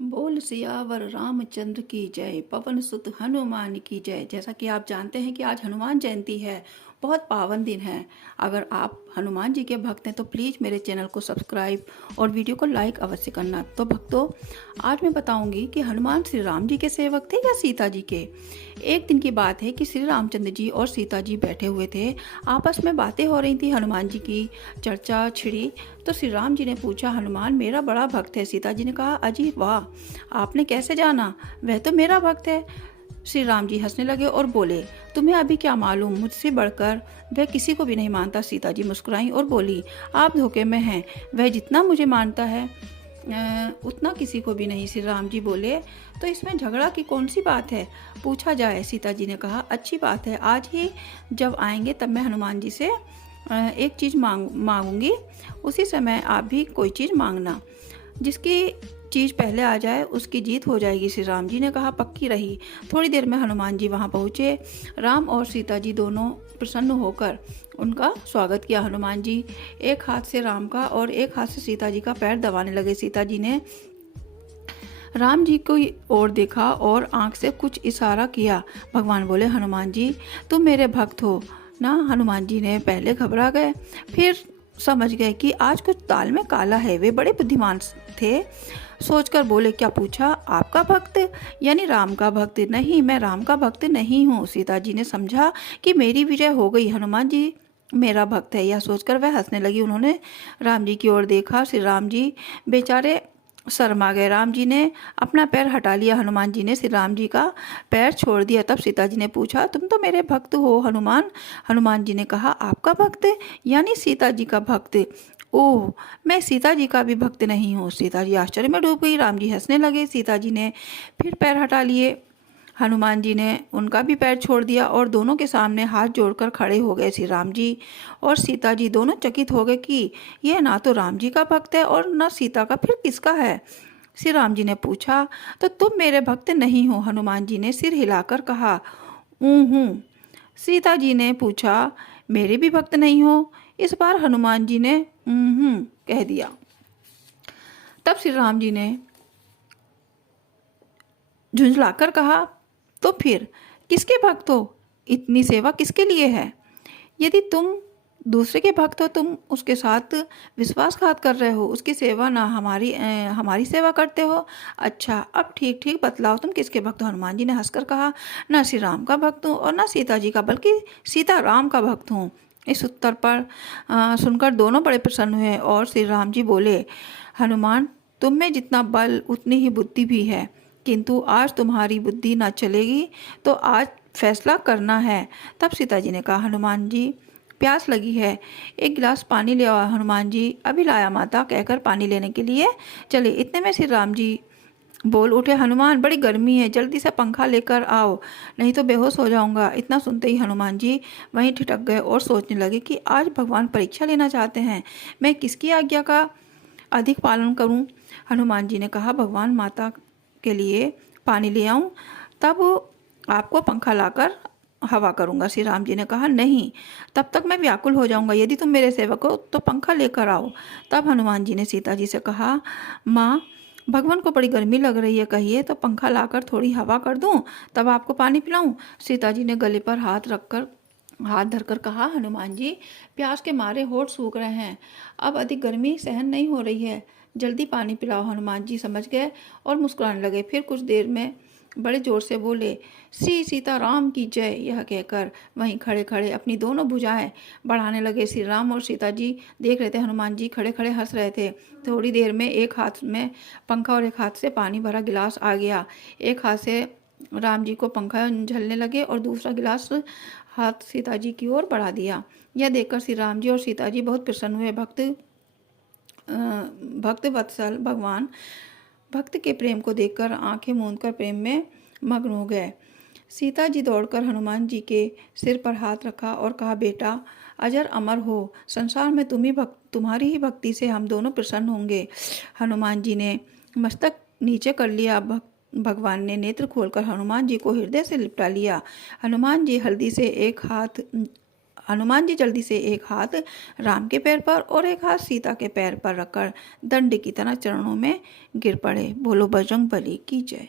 बोल सियावर रामचंद्र की जय, पवन सुत हनुमान की जय। जैसा कि आप जानते हैं कि आज हनुमान जयंती है, बहुत पावन दिन है। अगर आप हनुमान जी के भक्त हैं तो प्लीज़ मेरे चैनल को सब्सक्राइब और वीडियो को लाइक अवश्य करना। तो भक्तों, आज मैं बताऊंगी कि हनुमान श्री राम जी के सेवक थे या सीता जी के। एक दिन की बात है कि श्री रामचंद्र जी और सीता जी बैठे हुए थे, आपस में बातें हो रही थी, हनुमान जी की चर्चा छिड़ी। तो श्री राम जी ने पूछा, हनुमान मेरा बड़ा भक्त है। सीता जी ने कहा, अजी वाह, आपने कैसे जाना, वह तो मेरा भक्त है। श्री राम जी हंसने लगे और बोले, तुम्हें अभी क्या मालूम, मुझसे बढ़कर वह किसी को भी नहीं मानता। सीता जी मुस्कुराई और बोली, आप धोखे में हैं, वह जितना मुझे मानता है उतना किसी को भी नहीं। श्री राम जी बोले, तो इसमें झगड़ा की कौन सी बात है, पूछा जाए। सीता जी ने कहा, अच्छी बात है, आज ही जब आएंगे तब मैं हनुमान जी से एक चीज़ मांगूंगी, उसी समय आप भी कोई चीज़ मांगना। जिसकी चीज़ पहले आ जाए उसकी जीत हो जाएगी। श्री राम जी ने कहा, पक्की रही। थोड़ी देर में हनुमान जी वहाँ पहुँचे। राम और सीता जी दोनों प्रसन्न होकर उनका स्वागत किया। हनुमान जी एक हाथ से राम का और एक हाथ से सीता जी का पैर दबाने लगे। सीता जी ने राम जी को ओर देखा और आंख से कुछ इशारा किया। भगवान बोले, हनुमान जी तुम मेरे भक्त हो ना। हनुमान जी ने पहले घबरा गए, फिर समझ गए कि आज कुछ दाल में काला है। वे बड़े बुद्धिमान थे, सोचकर बोले, क्या पूछा, आपका भक्त यानी राम का भक्त? नहीं, मैं राम का भक्त नहीं हूँ। सीता जी ने समझा कि मेरी विजय हो गई, हनुमान जी मेरा भक्त है। यह सोचकर वह हंसने लगी। उन्होंने राम जी की ओर देखा। श्री राम जी बेचारे शर्मा गए। राम जी ने अपना पैर हटा लिया, हनुमान जी ने श्री राम जी का पैर छोड़ दिया। तब सीता जी ने पूछा, तुम तो मेरे भक्त हो हनुमान। हनुमान जी ने कहा, आपका भक्त यानी सीता जी का भक्त? ओह, मैं सीता जी का भी भक्त नहीं हूँ। सीता जी आश्चर्य में डूब गई। राम जी हंसने लगे। सीता जी ने फिर पैर हटा लिए। हनुमान जी ने उनका भी पैर छोड़ दिया और दोनों के सामने हाथ जोड़कर खड़े हो गए। श्री राम जी और सीता जी दोनों चकित हो गए कि यह ना तो राम जी का भक्त है और न सीता का, फिर किसका है। श्री राम जी ने पूछा, तो तुम मेरे भक्त नहीं हो? हनुमान जी ने सिर हिलाकर कहा, हूँ। सीता जी ने पूछा, मेरे भी भक्त नहीं हो? इस बार हनुमान जी ने कह दिया। तब श्री राम जी ने झुंझलाकर कहा, तो फिर किसके भक्त हो? इतनी सेवा किसके लिए है? यदि तुम दूसरे के भक्त हो, तुम उसके साथ विश्वासघात कर रहे हो, उसकी सेवा ना हमारी सेवा करते हो। अच्छा, अब ठीक ठीक बतलाओ, तुम किसके भक्त हो? हनुमान जी ने हंसकर कहा, ना श्री राम का भक्त हूँ और ना सीता जी का, बल्कि सीता राम का भक्त हूँ। इस उत्तर पर सुनकर दोनों बड़े प्रसन्न हुए और श्री राम जी बोले, हनुमान तुम में जितना बल उतनी ही बुद्धि भी है, किंतु आज तुम्हारी बुद्धि ना चलेगी, तो आज फैसला करना है। तब सीता जी ने कहा, हनुमान जी प्यास लगी है, एक गिलास पानी ले आओ। हनुमान जी, अभी लाया माता, कहकर पानी लेने के लिए चले। इतने में श्री राम जी बोल उठे, हनुमान बड़ी गर्मी है, जल्दी से पंखा लेकर आओ, नहीं तो बेहोश हो जाऊंगा। इतना सुनते ही हनुमान जी वहीं ठिठक गए और सोचने लगे कि आज भगवान परीक्षा लेना चाहते हैं, मैं किसकी आज्ञा का अधिक पालन करूं। हनुमान जी ने कहा, भगवान माता के लिए पानी ले आऊं, तब आपको पंखा लाकर हवा करूंगा। श्री राम जी ने कहा, नहीं, तब तक मैं व्याकुल हो जाऊंगा, यदि तुम मेरे सेवक हो तो पंखा लेकर आओ। तब हनुमान जी ने सीता जी से कहा, माँ भगवान को बड़ी गर्मी लग रही है, कहिए तो पंखा लाकर थोड़ी हवा कर दूं, तब आपको पानी पिलाऊं। सीता जी ने गले पर हाथ धरकर कहा, हनुमान जी प्यास के मारे होठ सूख रहे हैं, अब अधिक गर्मी सहन नहीं हो रही है, जल्दी पानी पिलाओ। हनुमान जी समझ गए और मुस्कुराने लगे। फिर कुछ देर में बड़े जोर से बोले, श्री सीताराम की जय। यह कहकर वहीं खड़े खड़े अपनी दोनों भुजाएं बढ़ाने लगे। श्री राम और सीता जी देख रहे थे, हनुमान जी खड़े खड़े हंस रहे थे। थोड़ी देर में एक हाथ में पंखा और एक हाथ से पानी भरा गिलास आ गया। एक हाथ से राम जी को पंखा झलने लगे और दूसरा गिलास हाथ सीता जी की ओर बढ़ा दिया। यह देखकर श्री राम जी और सीता जी बहुत प्रसन्न हुए। भक्त वत्सल भगवान भक्त के प्रेम को देखकर आंखें मूंदकर प्रेम में मग्न हो गए। सीता जी दौड़कर हनुमान जी के सिर पर हाथ रखा और कहा, बेटा अजर अमर हो, संसार में तुम्हारी ही भक्ति से हम दोनों प्रसन्न होंगे। हनुमान जी ने मस्तक नीचे कर लिया। भगवान ने नेत्र खोलकर हनुमान जी को हृदय से लिपटा लिया। हनुमान जी हनुमान जी जल्दी से एक हाथ राम के पैर पर और एक हाथ सीता के पैर पर रखकर दंड की तरह चरणों में गिर पड़े। बोलो बजरंग बली की जय।